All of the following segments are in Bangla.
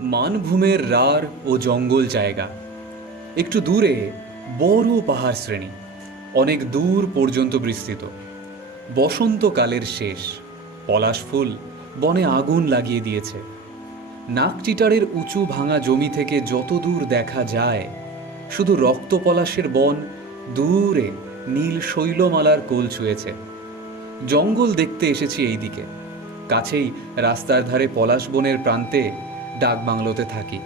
মানভূমের রার ও জঙ্গল জায়গা। একটু দূরে বড় পাহাড় শ্রেণি, অনেক দূর পর্যন্ত বিস্তৃত। বসন্তকালের শেষ, পলাশ ফুল বনে আগুন লাগিয়ে দিয়েছে। নাকচিটারের উঁচু ভাঙা জমি থেকে যত দূর দেখা যায়, শুধু রক্ত পলাশের বন, দূরে নীল শৈলমালার কোল ছুঁয়েছে। জঙ্গল দেখতে এসেছি এই দিকে কাছেই রাস্তার ধারে পলাশ বনের প্রান্তে ডাকবাংলোতে থাকি।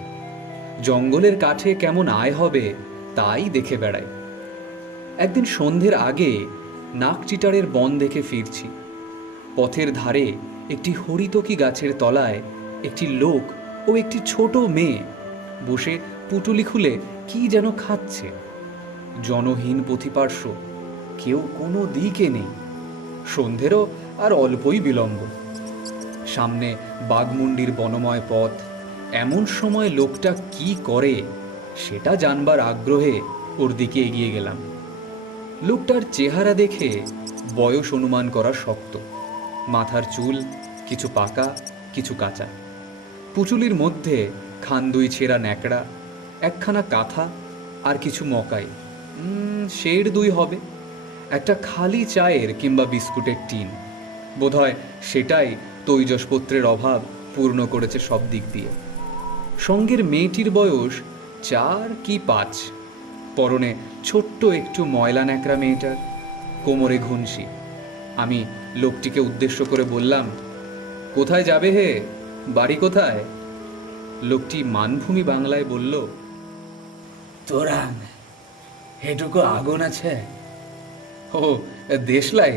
জঙ্গলের কাঠে কেমন আয় হবে, তাই দেখে বেড়াই। একদিন সন্ধ্যের আগে নাকচিটারের বন দেখে ফিরছি। পথের ধারে একটি হরিতকি গাছের তলায় একটি লোক ও একটি ছোট মেয়ে বসে পুটুলি খুলে কি যেন খাচ্ছে। জনহীন পথিপার্শ্ব, কেউ কোনো দিকে নেই। সন্ধ্যেরও আর অল্পই বিলম্ব। সামনে বাগমুন্ডির বনময় পথ এমন সময় লোকটা কি করে, সেটা জানবার আগ্রহে ওর দিকে এগিয়ে গেলাম। লোকটার চেহারা দেখে বয়স অনুমান করা শক্ত। মাথার চুল কিছু পাকা, কিছু কাঁচা। পুচুলির মধ্যে খান্দুই ছেঁড়া ন্যাকড়া, একখানা কাঁথা আর কিছু মকাই। শের দুই হবে। একটা খালি চায়ের কিংবা বিস্কুটের টিন। বোধহয় সেটাই তৈজসপত্রের অভাব পূর্ণ করেছে সব দিক দিয়ে। সঙ্গের মেয়েটির বয়স চার কি পাঁচ। পরনে ছোট্ট একটু ময়লা ন্যাকড়া মেয়েটার। কোমরে ঘুনসি। আমি লোকটিকে উদ্দেশ্য করে বললাম কোথায় যাবে হে? বাড়ি কোথায়? লোকটি মানভূমি বাংলায় বলল তোরাং এটুকু আগুন আছে? ও দেশলাই।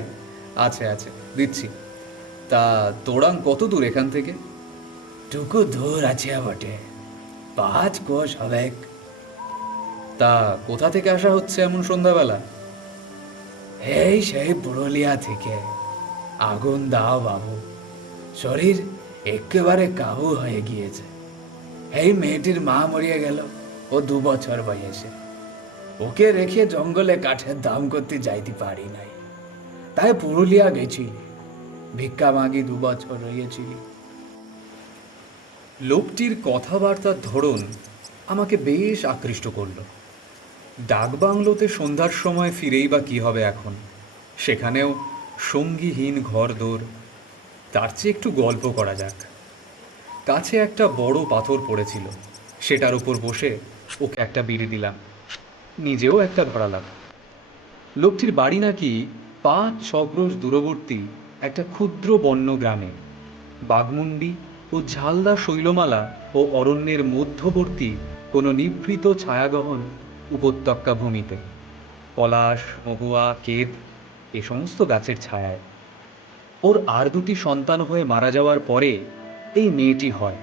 আছে আছে দিচ্ছি। তা তোড়াং কত দূর এখান থেকে? টুকু দূর আছে বটে। পাঁচ কোষ হবে। তা কোথা থেকে আসা হচ্ছে এমন সন্ধ্যাবেলা? এই সেই পুরুলিয়া থেকে। আগুন দাও বাবু। শরীর একেবারে কাবু হয়ে গিয়েছে। এই মেয়েটির মা মরিয়ে গেল ও দু বছর বয়সে। ওকে রেখে জঙ্গলে কাঠের দাম করতে যাইতে পারি নাই। তাই পুরুলিয়া গেছি। ভিক্ষা মাগি দু বছর রয়েছিলি লোকটির কথাবার্তার ধরন আমাকে বেশ আকৃষ্ট করল। ডাকবাংলোতে সন্ধ্যার সময় ফিরেই বা কী হবে এখন? সেখানেও সঙ্গীহীন ঘর দোর তার চেয়ে একটু গল্প করা যাক। কাছে একটা বড় পাথর পড়েছিল। সেটার উপর বসে ওকে একটা বিড়ি দিলাম। নিজেও একটা ধরালাম। লোকটির বাড়ি নাকি পাঁচ ছক্রোশ দূরবর্তী একটা ক্ষুদ্র বন্য গ্রামে। বাঘমুন্ডি ও ঝালদা শৈলমালা ও অরণ্যের মধ্যবর্তী কোনো নিভৃত ছায়াগহন উপত্যকা ভূমিতে। পলাশ, মহুয়া, কেত, এ সমস্ত গাছের ছায়ায়। ওর আর দুটি সন্তান হয়ে মারা যাওয়ার পরে এই মেয়েটি হয়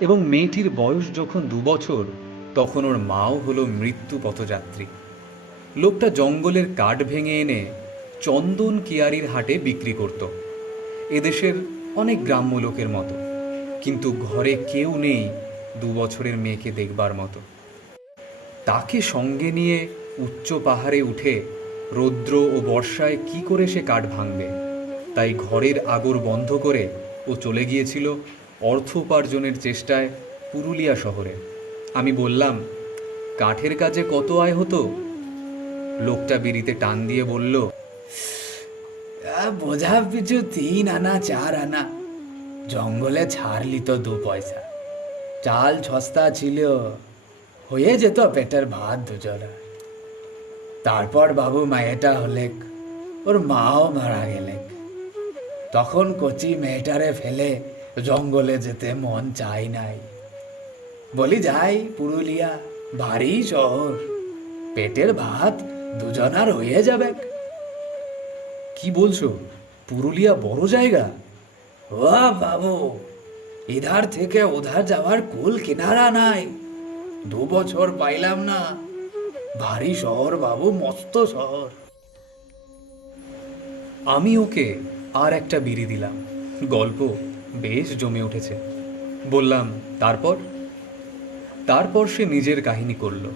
এবং মেয়েটির বয়স যখন দু বছর, তখন ওর মাও হলো মৃত্যু পথযাত্রী। লোকটা জঙ্গলের কাঠ ভেঙে এনে চন্দন কিয়ারির হাটে বিক্রি করত। এদেশের অনেক গ্রাম্য লোকের মতো। কিন্তু ঘরে কেউ নেই দু বছরের মেয়েকে দেখবার মতো। তাকে সঙ্গে নিয়ে উচ্চ পাহাড়ে উঠে রৌদ্র ও বর্ষায় কি করে সে কাঠ ভাঙবে? তাই ঘরের আগর বন্ধ করে ও চলে গিয়েছিল অর্থ উপার্জনের চেষ্টায় পুরুলিয়া শহরে। আমি বললাম, কাঠের কাজে কত আয় হতো? লোকটা বিড়িতে টান দিয়ে বলল বোঝা পিছু তিন আনা, চার আনা। জঙ্গলে ছাড়লি তো দু পয়সা। চাল সস্তা ছিল, হয়ে যেত পেটের ভাত দুজনা তারপর বাবু মায়েটা হলেক, ওর মাও মারা গেলেক। তখন কচি মেয়েটারে ফেলে জঙ্গলে যেতে মন চাই নাই। বলি, যাই পুরুলিয়া ভারী শহর। পেটের ভাত দুজনার হয়ে যাবে কি বলছো? পুরুলিয়া বড় জায়গা? বাবু, ইধার থেকে ওধার যাওয়ার কুল কিনারা নাই। দু বছর পাইলাম না। ভারী শহর বাবু, মস্ত শহর। আমি ওকে আর একটা বিড়ি দিলাম। গল্প বেশ জমে উঠেছে। বললাম, তারপর? তারপর সে নিজের কাহিনী করল।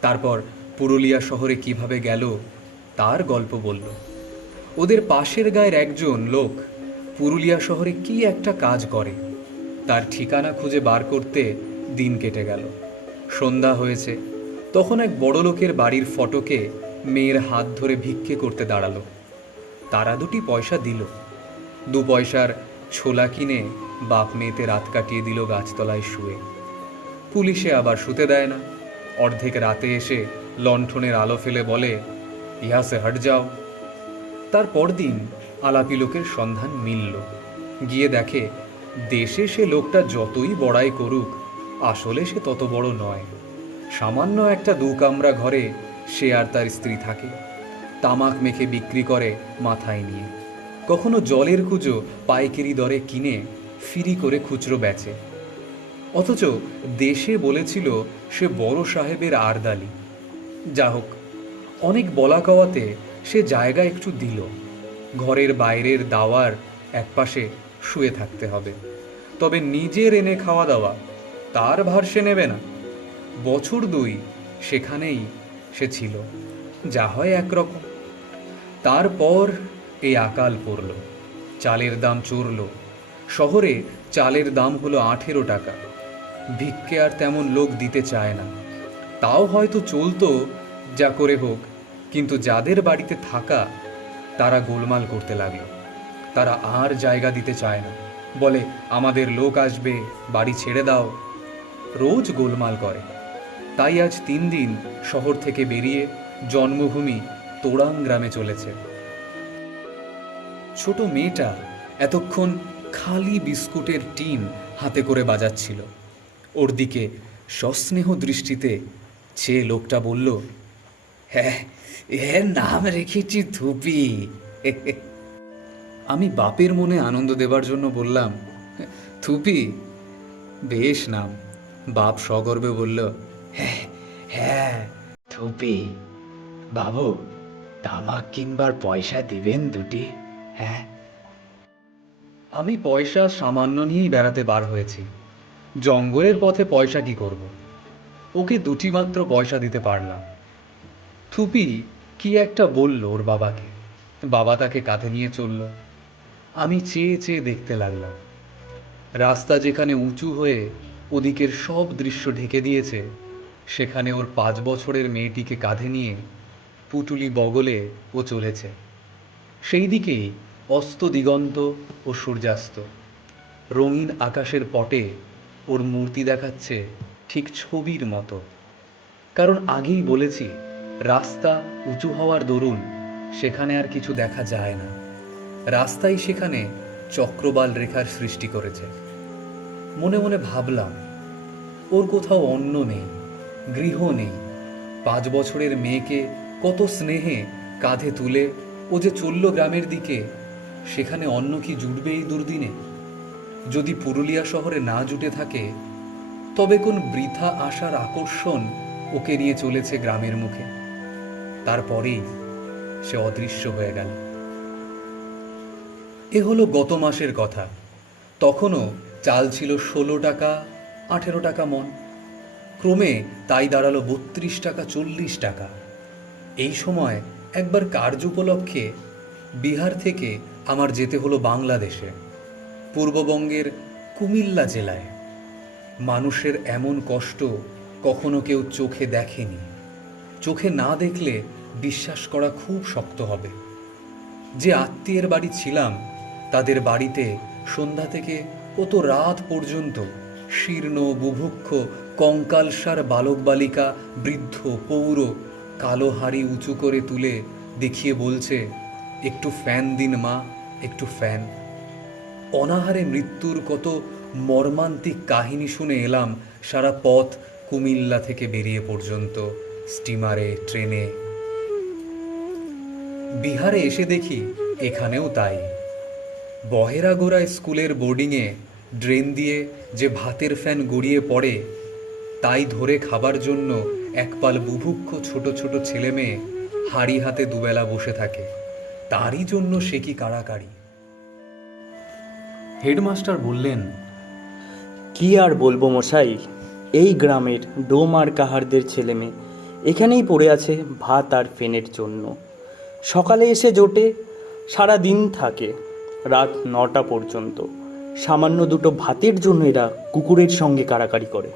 তারপর পুরুলিয়া শহরে কীভাবে গেল, তার গল্প বলল। ওদের পাশের গায়ের একজন লোক পুরুলিয়া শহরে কি একটা কাজ করে, তার ঠিকানা খুঁজে বার করতে দিন কেটে গেল। সন্ধ্যা হয়েছে, তখন এক বড় লোকের বাড়ির ফটকে মেয়ের হাত ধরে ভিক্ষে করতে দাঁড়াল। তারা দুটি পয়সা দিল। দু পয়সার ছোলা কিনে বাপ মেয়েতে রাত কাটিয়ে দিল গাছতলায় শুয়ে। পুলিশে আবার শুতে দেয় না। অর্ধেক রাতে এসে লণ্ঠনের আলো ফেলে বলে ইহাসে হট যাও। তার পরদিন আলাপি লোকের সন্ধান মিলল। গিয়ে দেখে, দেশে সে লোকটা যতই বড়াই করুক, আসলে সে তত বড় নয়। সামান্য একটা দু কামরা ঘরে সে আর তার স্ত্রী থাকে। তামাক মেখে বিক্রি করে মাথায় নিয়ে। কখনো জলের কুজো পাইকারি দরে কিনে ফিরি করে খুচরো বেচে। অথচ দেশে বলেছিল সে বড় সাহেবের আরদালি। যা হোক অনেক বলা কওয়াতে সে জায়গা একটু দিল। ঘরের বাইরের দাওয়ার একপাশে শুয়ে থাকতে হবে। তবে নিজের এনে খাওয়া দাওয়া তার ভার সে নেবে না। বছর দুই সেখানেই সে ছিল, যা হয় একরকম। তারপর এই আকাল পড়ল, চালের দাম চড়ল। শহরে চালের দাম হলো আঠেরো টাকা। ভিক্ষে আর তেমন লোক দিতে চায় না। তাও হয়তো চলতো যা করে হোক, কিন্তু যাদের বাড়িতে থাকা তারা গোলমাল করতে লাগল। তারা আর জায়গা দিতে চায় না। বলে, আমাদের লোক আসবে, বাড়ি ছেড়ে দাও। রোজ গোলমাল করে। তাই আজ তিন দিন শহর থেকে বেরিয়ে জন্মভূমি তোড়াং গ্রামে চলেছে। ছোট মেয়েটা এতক্ষণ খালি বিস্কুটের টিন হাতে করে বাজাচ্ছিল। ওর দিকে সস্নেহ দৃষ্টিতে চেয়ে লোকটা বলল হ্যাঁ এর নাম রেখেছি থুপি আমি বাপের মনে আনন্দ দেবার জন্য বললাম থুপি বেশ নাম। বাপ সগর্বে বলল হ্যাঁ থুপি বাবু, তামাক কিনবার পয়সা দিবেন দুটি হ্যাঁ? আমি পয়সা সামান্য নিয়েই বেড়াতে বার হয়েছি। জঙ্গলের পথে পয়সা কি করব? ওকে দুটি মাত্র পয়সা দিতে পারলাম। থুপি কি একটা বলল ওর বাবাকে। বাবা তাকে কাঁধে নিয়ে চলল। আমি চেয়ে চেয়ে দেখতে লাগলাম। রাস্তা যেখানে উঁচু হয়ে ওদিকের সব দৃশ্য ঢেকে দিয়েছে, সেখানে ওর পাঁচ বছরের মেয়েটিকে কাঁধে নিয়ে পুটুলি বগলে ও চলেছে। সেই দিকেই অস্ত দিগন্ত ও সূর্যাস্ত। রঙিন আকাশের পটে ওর মূর্তি দেখাচ্ছে ঠিক ছবির মতো। কারণ আগেই বলেছি রাস্তা উঁচু হওয়ার দরুন সেখানে আর কিছু দেখা যায় না। রাস্তাই সেখানে চক্রবাল রেখার সৃষ্টি করেছে। মনে মনে ভাবলাম, ওর কোথাও অন্ন নেই, গৃহ নেই। পাঁচ বছরের মেয়েকে কত স্নেহে কাঁধে তুলে ও যে চলল গ্রামের দিকে, সেখানে অন্ন কি জুটবে এই দুর্দিনে? যদি পুরুলিয়া শহরে না জুটে থাকে, তবে কোন বৃথা আসার আকর্ষণ ওকে নিয়ে চলেছে গ্রামের মুখে। তারপরেই সে অদৃশ্য হয়ে গেল। এ হলো গত মাসের কথা। তখনও চাল ছিল ষোলো টাকা, আঠেরো টাকা মন। ক্রমে তাই দাঁড়াল বত্রিশ টাকা, চল্লিশ টাকা। এই সময় একবার কার্য উপলক্ষে বিহার থেকে আমার যেতে হলো বাংলাদেশে, পূর্ববঙ্গের কুমিল্লা জেলায়। মানুষের এমন কষ্ট কখনো কেউ চোখে দেখেনি। চোখে না দেখলে বিশ্বাস করা খুব শক্ত হবে। যে আত্মীয়ের বাড়ি ছিলাম, তাদের বাড়িতে সন্ধ্যা থেকে কত রাত পর্যন্ত শীর্ণ, বুভুক্ষ কঙ্কালসার বালক বালিকা, বৃদ্ধ, পৌর, কালো হাড়ি উঁচু করে তুলে দেখিয়ে বলছে, একটু ফ্যান দিন মা, একটু ফ্যান। অনাহারে মৃত্যুর কত মর্মান্তিক কাহিনী শুনে এলাম সারা পথ কুমিল্লা থেকে বেরিয়ে পর্যন্ত। স্টিমারে, ট্রেনে বিহারে এসে দেখি এখানেও তাই। বহেরাগোড়ায় স্কুলের বোর্ডিংয়ে ড্রেন দিয়ে যে ভাতের ফ্যান গড়িয়ে পড়ে, তাই ধরে খাবার জন্য একপাল বুভুক্ষ ছোট ছোট ছেলে মেয়ে হাড়ি হাতে দুবেলা বসে থাকে। তারই জন্য সে কি কাড়াকাড়ি? হেডমাস্টার বললেন, কি আর বলব মশাই, এই গ্রামের ডোম আর কাহারদের ছেলে মেয়ে এখানেই পড়ে আছে ভাত আর ফেনের জন্য। সকালে এসে জোটে সারা দিন থাকে, রাত নটা পর্যন্ত। সামান্য দুটো ভাতের জন্য এরা কুকুরের সঙ্গে কাড়াকাড়ি করে।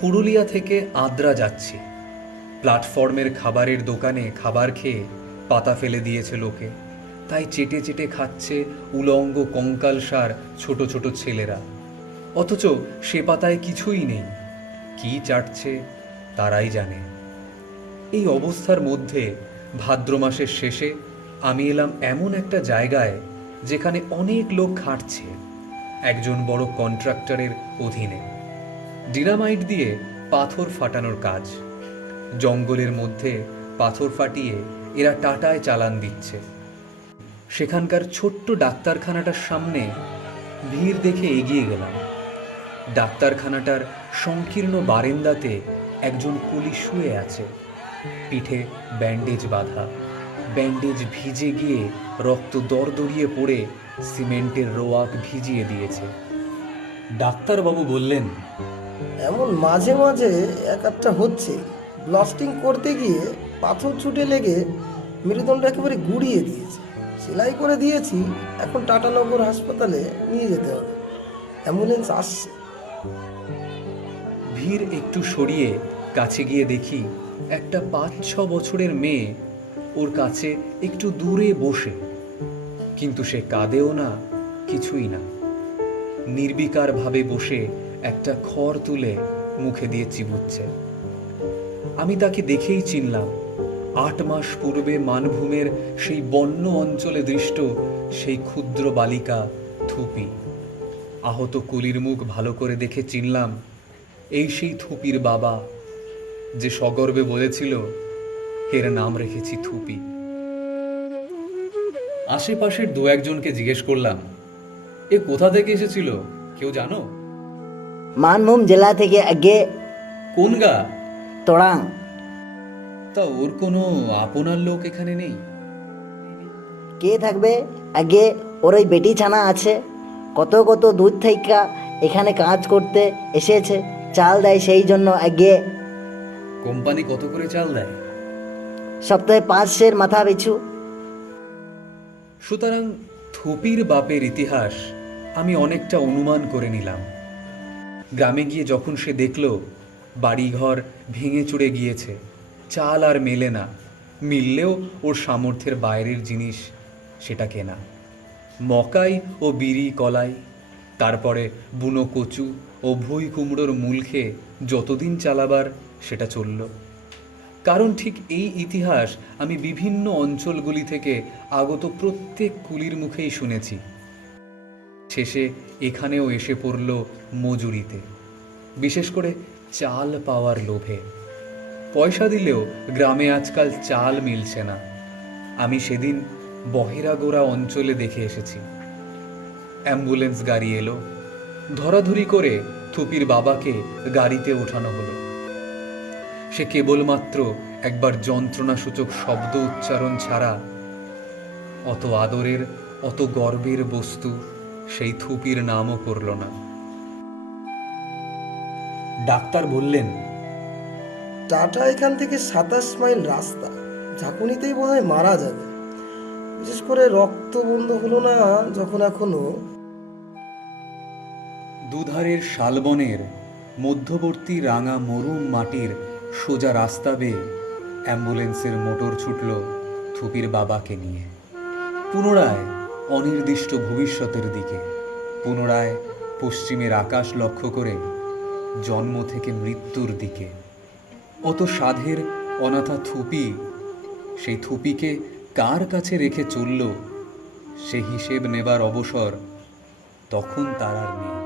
পুরুলিয়া থেকে আদ্রা যাচ্ছি। প্ল্যাটফর্মের খাবারের দোকানে খাবার খেয়ে পাতা ফেলে দিয়েছে লোকে। তাই চেটে চেটে খাচ্ছে উলঙ্গ কঙ্কালসার ছোট ছোট ছেলেরা। অথচ সে পাতায় কিছুই নেই। কি চাটছে তারাই জানে। এই অবস্থার মধ্যে ভাদ্র মাসের শেষে আমি এলাম এমন একটা জায়গায় যেখানে অনেক লোক খাটছে একজন বড় কন্ট্রাক্টরের অধীনে। ডিনামাইট দিয়ে পাথর ফাটানোর কাজ। জঙ্গলের মধ্যে পাথর ফাটিয়ে এরা টাটায় চালান দিচ্ছে। সেখানকার ছোট্ট ডাক্তারখানাটার সামনে ভিড় দেখে এগিয়ে গেলাম। ডাক্তারখানাটার সংকীর্ণ বারেন্দাতে একজন কুলি শুয়ে আছে। পিঠে ব্যান্ডেজ বাঁধা। ব্যান্ডেজ ভিজে গিয়ে রক্ত দরদরিয়ে পড়ে সিমেন্টের রোয়াক ভিজিয়ে দিয়েছে। ডাক্তারবাবু বললেন এমন মাঝে মাঝে এক একটা হচ্ছে। ব্লাস্টিং করতে গিয়ে পাথর ছুটে লেগে মেরুদণ্ড একেবারে গুড়িয়ে দিয়েছে। সেলাই করে দিয়েছি এখন টাটানগর হাসপাতালে নিয়ে যেতে হবে। অ্যাম্বুলেন্স আসছে। ভিড় একটু সরিয়ে কাছে গিয়ে দেখি একটা পাঁচ ছ বছরের মেয়ে ওর কাছে একটু দূরে বসে। কিন্তু সে কাঁদেও না, কিছুই না। নির্বিকারভাবে বসে একটা খড় তুলে মুখে দিয়ে চিবুচ্ছে। আমি তাকে দেখেই চিনলাম, আট মাস পূর্বে মানভূমের সেই বন্য অঞ্চলে দৃষ্ট সেই ক্ষুদ্র বালিকা থুপি। আহত কুলির মুখ ভালো করে দেখে চিনলাম, এই সেই থুপির বাবা যে সগর্বে বলেছিল এর নাম রেখেছি থুপি। আশেপাশের দু একজনকে জিজ্ঞেস করলাম এ কোথা থেকে এসেছিল? কেউ জানো? মানভূম জেলা থেকে আগে কোন গা? তোড়াং তা ওর কোনো আপনার লোক এখানে নেই? কে থাকবে? আগে ওর ওই বেটি ছানা আছে। কত কত দূর থেকে এখানে কাজ করতে এসেছে। চাল দেয় সেই জন্য আগে কোম্পানি কত করে চাল দেয়? সপ্তাহে পাঁচ সের মাথা পিছু। সুতরাং থুপির বাপের ইতিহাস আমি অনেকটা অনুমান করে নিলাম। গ্রামে গিয়ে যখন সে দেখল বাড়িঘর ভেঙে চুড়ে গিয়েছে চাল আর মেলে না মিললেও ওর সামর্থ্যের বাইরের জিনিস সেটা কেনা। মকাই ও বিড়ি কলাই তারপরে বুনো কচু ও ভুই কুমড়োর মূল খেয়ে যতদিন চালাবার সেটা চলল। কারণ ঠিক এই ইতিহাস আমি বিভিন্ন অঞ্চলগুলি থেকে আগত প্রত্যেক কুলির মুখেই শুনেছি। শেষে এখানেও এসে পড়ল মজুরিতে। বিশেষ করে চাল পাওয়ার লোভে। পয়সা দিলেও গ্রামে আজকাল চাল মিলছে না। আমি সেদিন বহেরাগোড়া অঞ্চলে দেখে এসেছি। অ্যাম্বুলেন্স গাড়ি এলো। ধরাধরি করে থুপির বাবাকে গাড়িতে ওঠানো হলো। সে কেবলমাত্র একবার যন্ত্রণাসূচক শব্দ উচ্চারণ ছাড়া। অত আদরের অত গর্বের বস্তু সেই থুপির নামও করল না। ডাক্তার বললেন টাটা এখান থেকে সাতাশ মাইল রাস্তা। ঝাঁকুনিতেই বোধহয় মারা যাবে। বিশেষ করে রক্ত বন্ধ হলো না যখন এখনও। দুধারের শালবনের মধ্যবর্তী রাঙা মরুম মাটির সোজা রাস্তা বেয়ে অ্যাম্বুলেন্সের মোটর ছুটল থুপির বাবাকে নিয়ে। পুনরায় অনির্দিষ্ট ভবিষ্যতের দিকে, পুনরায় পশ্চিমের আকাশ লক্ষ্য করে জন্ম থেকে মৃত্যুর দিকে। অত সাধের অনাথা থুপি, সেই থুপিকে কার কাছে রেখে চলল, সে হিসেব নেবার অবসর তখন তার আর নেই।